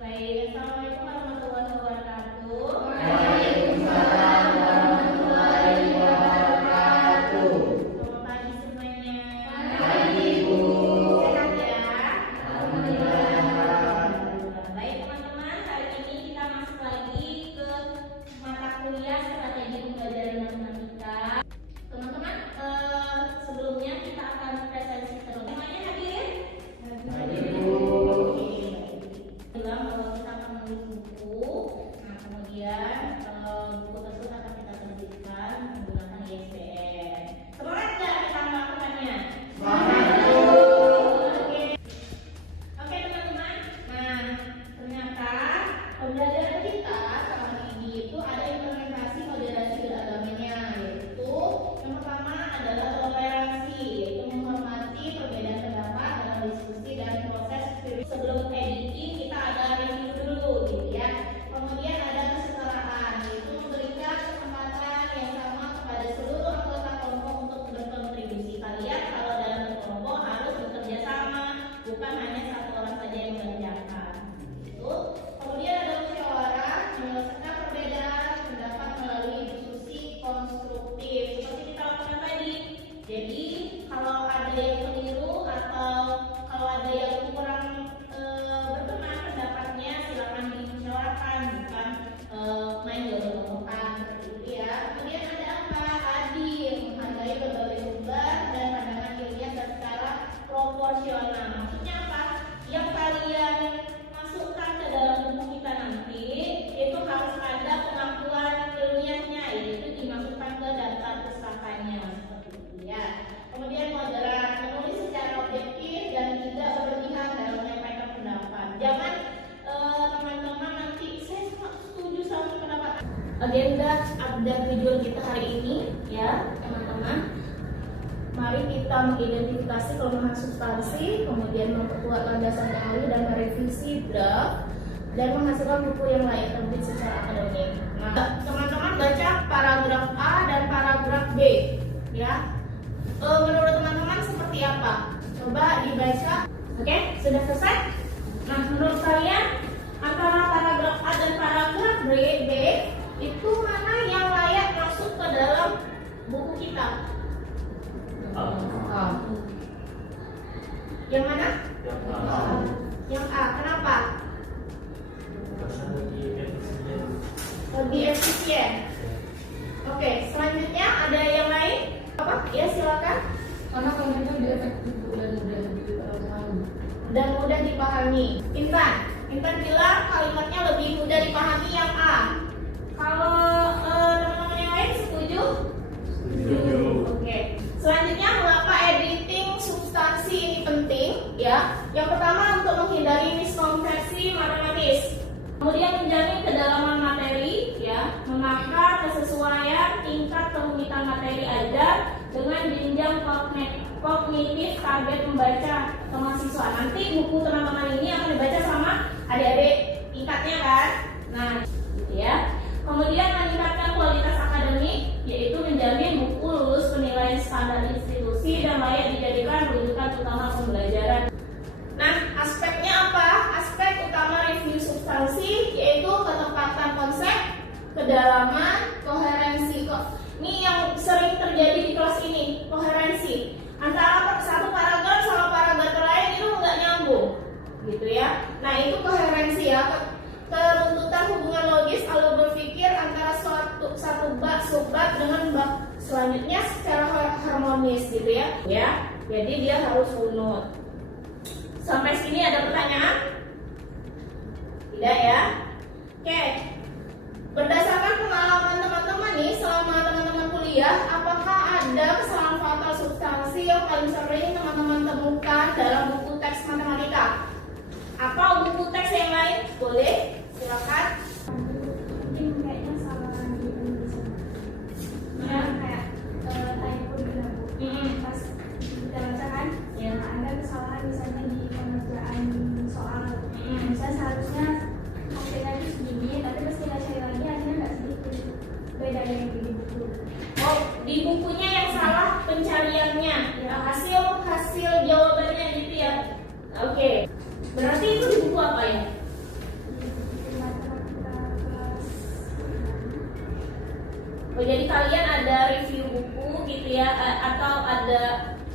Baik, Assalamualaikum warahmatullahi wabarakatuh. Waalaikumsalam warahmatullahi wabarakatuh. Selamat pagi semuanya. Pagi, Bu. Sehat ya? Alhamdulillah. Baik teman-teman, hari ini kita masuk lagi ke mata kuliah strategi pembelajaran matematika. Teman-teman, sebelumnya kita akan presentasi terus. Semuanya hadir? Hadir, Bu. Bilang bahwa kita akan menulis buku. Nah, kemudian buku tersebut akan kita terbitkan menggunakan ISBN. Semangat nggak kita melakukannya? Semangat, Bu. Oke teman-teman. Nah, ternyata pembelajaran kita kali ini itu ada implementasi moderasi beragamanya, yaitu yang pertama adalah toleransi, yaitu menghormati perbedaan pendapat dalam diskusi dan proses. Sebelum editing kita ada review dulu gitu ya. Kemudian ada kesetaraan, yaitu memberikan kesempatan yang sama kepada seluruh anggota kelompok untuk berkontribusi. Kalian kalau dalam berkelompok harus bekerja sama, bukan hanya satu orang saja yang mengerjakan. Gitu. Kemudian ada musyawarah, menyelesaikan perbedaan pendapat melalui diskusi konstruktif seperti kita lakukan tadi. Jadi kalau ada yang keliru atau kalau ada yang kurang berkenan pendapatnya, silakan dimusyawarahkan, bukan main gelombokan seperti itu ya. Kemudian ada apa? Adil, menghargai berbagai sumber dan pandangan ilmiah secara proporsional. Maksudnya apa? Yang kalian masukkan ke dalam buku kita nanti itu harus ada pengakuan ilmiahnya, yaitu dimasukkan ke daftar pustakanya seperti itu ya. Kemudian moderat, menulis secara objektif dan tidak berlebihan dalam menyampaikan pendapat. Jangan teman-teman nanti saya setuju sama pendapat. Agenda update tujuan kita hari ini ya teman-teman. Mari kita mengidentifikasi kelemahan substansi, kemudian memperkuat landasan teori dan merevisi draft, dan menghasilkan buku yang layak terbit secara akademik. Nah, teman-teman baca paragraf A dan paragraf B, ya. Menurut teman-teman seperti apa? Coba dibaca. Oke, sudah selesai? Nah, menurut kalian antara paragraf A dan paragraf B itu mana yang layak masuk ke dalam buku kita? Yang mana? Yang A. Kenapa? Lebih efisien. Oke, selanjutnya ada yang lain? Apa? Ya, silakan. Karena kalimatnya lebih efektif dan mudah dipahami. Dan mudah dipahami. Intan bilang kalimatnya lebih mudah dipahami yang A. Kalau teman-teman yang lain setuju? Setuju. Oke. Selanjutnya mengapa editing substansi ini penting? Ya. Yang pertama untuk menghindari miskonversi matematis. Kemudian menjamin kedalaman materi, ya, menakar kesesuaian tingkat kerumitan materi ajar dengan jenjang kognitif target membaca ke mahasiswa. Nanti buku teman-teman ini akan dibaca sama adik-adik tingkatnya kan? Nah, gitu ya. Kemudian meningkatkan kualitas akademik, yaitu menjamin buku lulus penilaian standar institusi dan layak dijadikan rujukan utama pembelajaran. Nah, aspeknya apa? Aspek utama review substansi yaitu ketepatan konsep, kedalaman, koherensi. Ini yang sering terjadi di kelas ini, koherensi. Antara satu paragraf sama paragraf lain itu nggak nyambung, gitu ya. Nah, itu koherensi ya. Keruntutan hubungan logis alur berpikir antara satu bab subbab dengan bab selanjutnya secara harmonis, gitu ya. Ya, jadi dia harus runut. Sampai sini ada pertanyaan? Tidak ya? Oke. Berdasarkan pengalaman teman-teman nih selama teman-teman kuliah, apakah ada kesalahan fatal substansi yang paling sering teman-teman temukan dalam buku teks matematika? Apa buku teks yang lain? Boleh? Silakan. Mungkin kayaknya salah di penulisan. Ya. Kayak typo di dalam buku. Pas kita baca kan, Ya. ada kesalahan misalnya di pengerjaan soal. Misalnya seharusnya hasilnya itu segini, tapi pas kita cari lagi hasilnya nggak segitu. Beda yang di buku. Oh, di bukunya yang salah pencariannya, ya, hasil jawabannya gitu ya. Oke. Berarti itu di buku apa ya?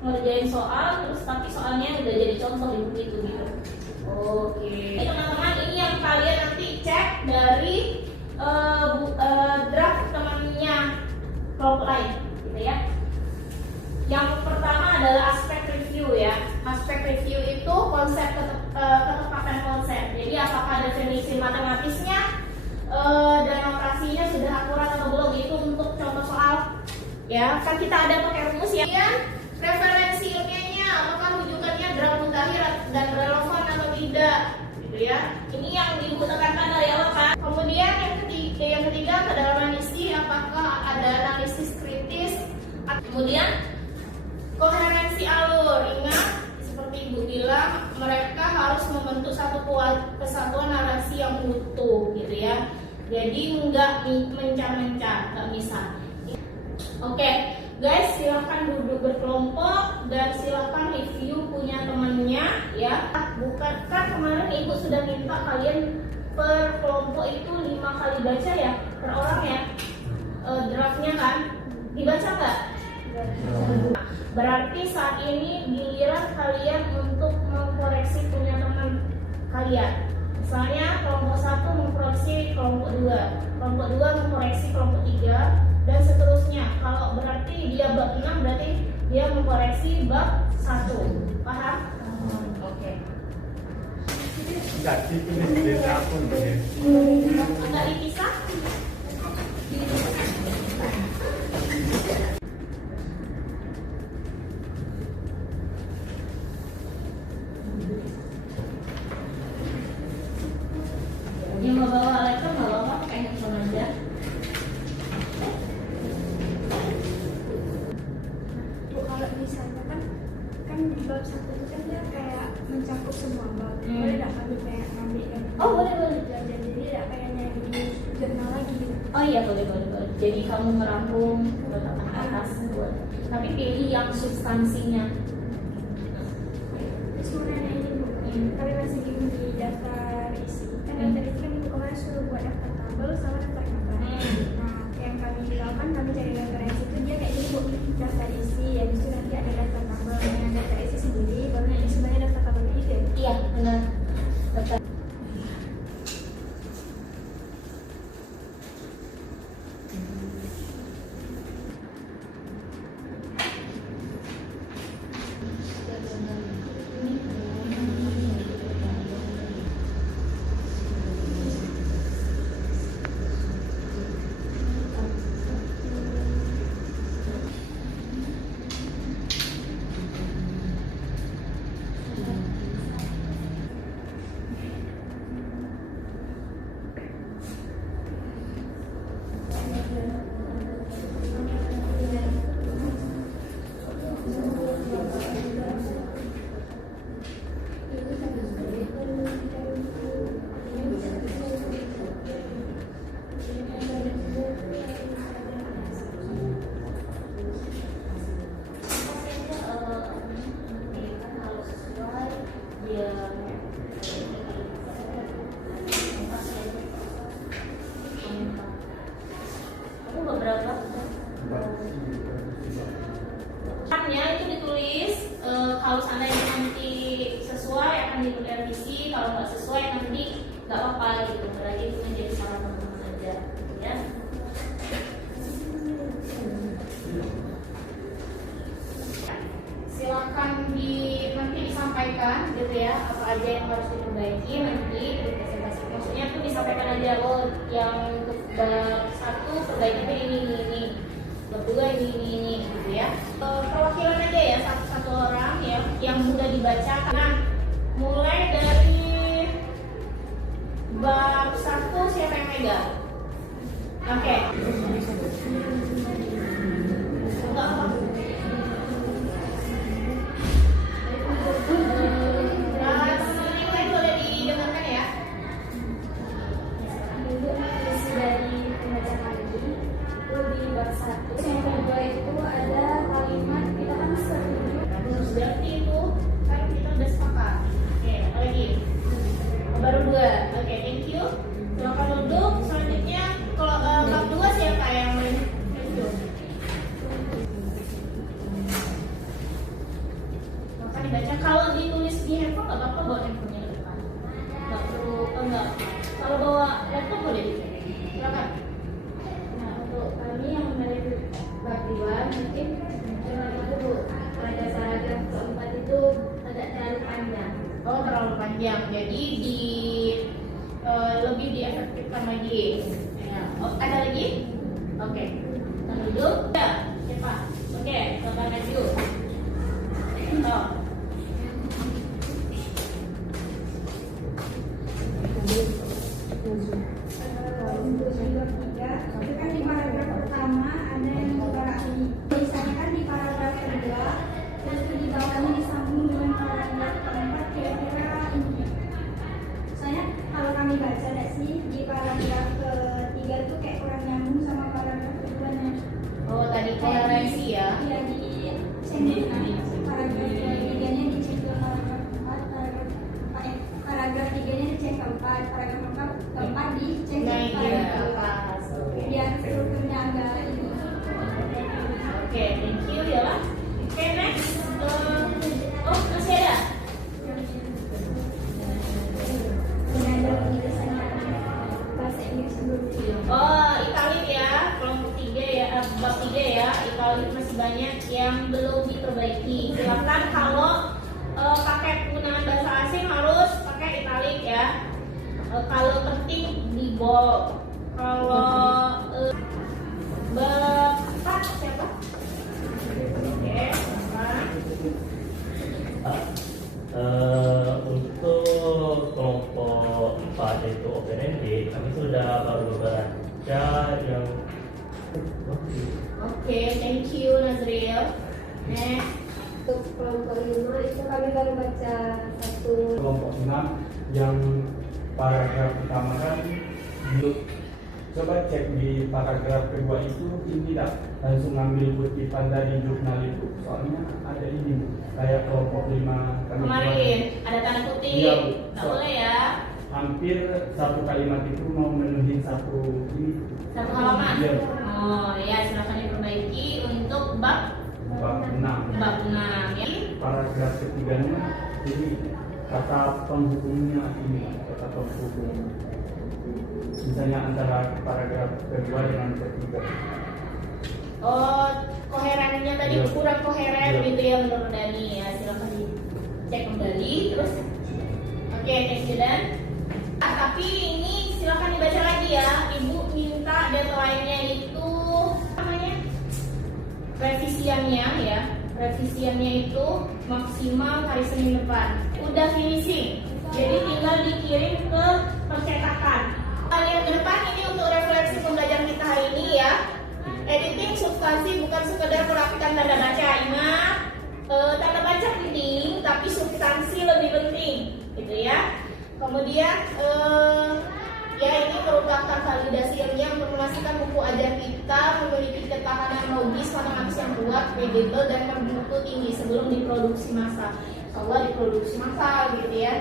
ngerjain soal terus tapi soalnya udah jadi contoh di buku itu gitu. Oke. Teman-teman, ini yang kalian nanti cek dari draft temannya kelompok lain, gitu ya. Yang pertama adalah aspek review ya. Aspek review itu konsep ketepatan konsep. Jadi apakah definisi matematisnya dan operasinya sudah akurat atau belum, itu untuk contoh soal. Ya, kan kita ada pakai rumus ya. Kemudian referensi ilmiahnya, apakah rujukannya draft mutakhir dan relevan atau tidak, gitu ya. Ini yang diibu tekankan dari awal kan. Kemudian yang ketiga kedalaman isi, apakah ada analisis kritis. Kemudian koherensi alur, ingat seperti Ibu bilang, mereka harus membentuk satu kesatuan narasi yang utuh, gitu ya. Jadi nggak mencar-mencar, nggak bisa. Oke, guys, silahkan duduk berkelompok dan silahkan review punya temannya ya. Bukan kan kemarin Ibu sudah minta kalian per kelompok itu 5 kali baca ya, per orang ya. Draftnya kan dibaca nggak? Berarti saat ini giliran kalian untuk mengkoreksi punya teman kalian. Misalnya kelompok 1 mengkoreksi kelompok 2, kelompok 2 mengkoreksi kelompok 3, dan seterusnya. Kalau berarti dia bab 6, berarti dia mengkoreksi bab 1. Paham? Oke. Enggak ditulis di akun ya. Enggak dipisah? Yang mau bawa laptop nggak apa-apa, pakai handphone aja. Kalau misalnya kan di bab 1 itu kan dia kayak mencakup semua bab. Boleh nggak kami kayak ngambil yang Boleh. jadi tidak kayak nyari di jurnal lagi gitu. Oh iya, boleh. Jadi kamu merangkum letakkan atas buat. Tapi pilih yang substansinya. Terus mau nanya ini Bu, kami masih bingung di daftar isi. Kan daftar isi kan Ibu kemarin suruh buat daftar tabel sama daftar gambar. Nah, yang kami lakukan, kami cari referensi itu dia kayak gini Bu, daftar isi, habis itu nanti ada daftar tabel. Yang daftar isi sendiri, baru nanti sebenarnya daftar tabelnya itu ya. Iya, benar. Betul. Itu ditulis kalau seandainya nanti sesuai akan direvisi, kalau nggak sesuai nanti nggak apa-apa gitu. Berarti itu menjadi saran teman-teman aja, ya. Silakan nanti disampaikan gitu ya, apa aja yang harus diperbaiki nanti di presentasi. Maksudnya tuh disampaikan aja, yang untuk bab 1 perbaikannya ini. Bab 2 ini gitu ya. Perwakilan aja ya, satu orang ya yang mudah dibaca. Nah, mulai dari bab 1 siapa yang megang? Oke. Enggak apa. Ini boleh didengarkan ya. Dari pembacaan lagi itu di bab 1. Yang kedua itu ada kalimat kita kan setuju. Berarti itu kan kita udah sepakat. Oke, apa lagi? Baru 2. Oke, thank you. Silakan duduk. Selanjutnya kalau bab 2 siapa yang review? silakan dibaca. Kalau ditulis di handphone nggak apa-apa, bawa handphonenya ke depan. Nggak perlu, enggak. Kalau bawa laptop boleh. Silakan. Nah, untuk kami yang menerima bab 2 mungkin cuma itu Bu, pada paragraf keempat itu agak terlalu panjang. Oh, terlalu panjang. Jadi lebih diefektifkan lagi. Ya. Oh, ada lagi? Oke. Kita duduk. Ya, cepat. Oke, silakan maju. Oh. Untuk sumber 3 itu kan di paragraf pertama ada yang beberapa misalnya kan di paragraf kedua terus di bawahnya disambung dengan paragraf keempat kira-kira ini. Soalnya kalau kami baca sih di paragraf ketiga itu kayak kurang nyambung sama paragraf keduanya. Oh, tadi koherensi ya. Iya di paragraf ketiganya dicek ke paragraf keempat, paragraf tiganya dicek keempat, paragraf keempat dicek ke Naik ya ke paragraf atas. Oke. biar strukturnya agak ini. Oke, thank you ya lah. Oke, next. Oh, masih ada? Ini ada tulisannya bahasa Inggris dulu. Oh, Italik ya, kelompok 3 ya, bab 3 ya. Italik masih banyak yang belum diperbaiki. Silakan kalau pakai penggunaan bahasa asing harus pakai Italik ya. Kalau penting di bold. Kalau bab 4 siapa? Oke, silakan. Untuk kelompok 4 yaitu open-ended, kami sudah baru baca yang Oke, thank you Nazril. Next. Untuk kelompok 5 itu kami baru baca satu. kelompok 6 yang paragraf pertama kan yuk coba cek di paragraf kedua itu tidak langsung ambil kutipan dari jurnal itu, soalnya ada ini kayak kelompok 5 kami Kemarin ada tanda kutip. Iya, Bu. Nggak boleh ya. hampir satu kalimat itu mau menuhin satu ini Satu halaman. Iya. Oh ya, silakan diperbaiki untuk bab bab 6 bab 6 ya. paragraf ketiganya jadi kata penghubungnya ini kata penghubung misalnya antara paragraf kedua dengan ketiga. Oh, koherennya tadi Iya. kurang koheren Iya. gitu ya menurut Dani ya. Silakan dicek kembali terus. Oke, thank you Dan. Tapi ini silakan dibaca lagi ya. Ibu minta deadline-nya itu apa namanya? Revisiannya ya. Revisiannya itu maksimal hari Senin depan. Udah finishing. Jadi tinggal dikirim ke percetakan. Yang ke depan ini untuk refleksi pembelajaran kita hari ini ya. Editing substansi bukan sekedar merapikan tanda baca. Ingat, tanda baca penting, tapi substansi lebih penting, gitu ya. Kemudian ya ini merupakan validasi ilmiah menginformasikan buku ajar kita memiliki ketahanan logis, matematis yang kuat, kredibel dan bermutu tinggi sebelum diproduksi massal. Allah diproduksi massal, gitu ya.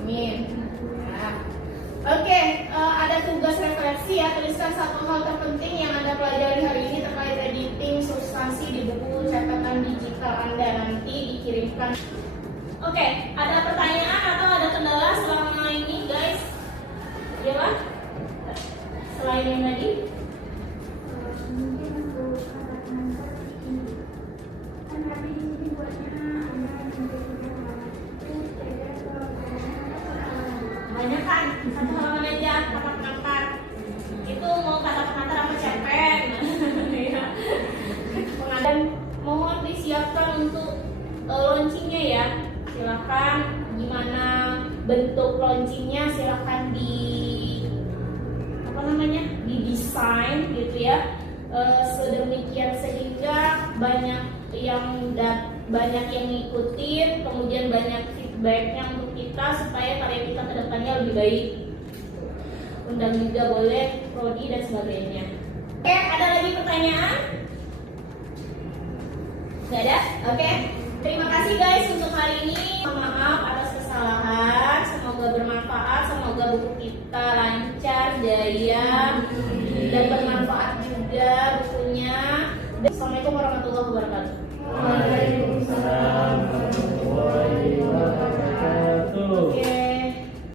Amin. Nah. Oke, ada tugas refleksi ya. Tuliskan satu hal terpenting yang Anda pelajari hari ini terkait editing substansi di buku catatan digital Anda, nanti dikirimkan. Oke, ada pertanyaan atau ada kendala selama ini, guys? Ya, Pak? Selain yang tadi? Mungkin untuk alat mentor ini kan kami di sini buatnya ada juga itu kira-kira kalau Banyak kan? Satu halaman aja, kata pengantar. Itu mau kata pengantar apa cerpen? Ya. Dan mohon disiapkan untuk launchingnya ya. Silakan gimana bentuk launchingnya, silakan didesain gitu ya, sedemikian sehingga banyak yang ngikutin, kemudian banyak feedbacknya untuk kita supaya karya kita kedepannya lebih baik. Undang juga boleh, prodi dan sebagainya. Oke, ada lagi pertanyaan? Gak ada? Oke. Terima kasih guys untuk hari ini. Mohon maaf atas kesalahan. Semoga bermanfaat. Semoga buku kita lancar, jaya, dan bermanfaat juga bukunya. Assalamualaikum warahmatullahi wabarakatuh. Waalaikumsalam.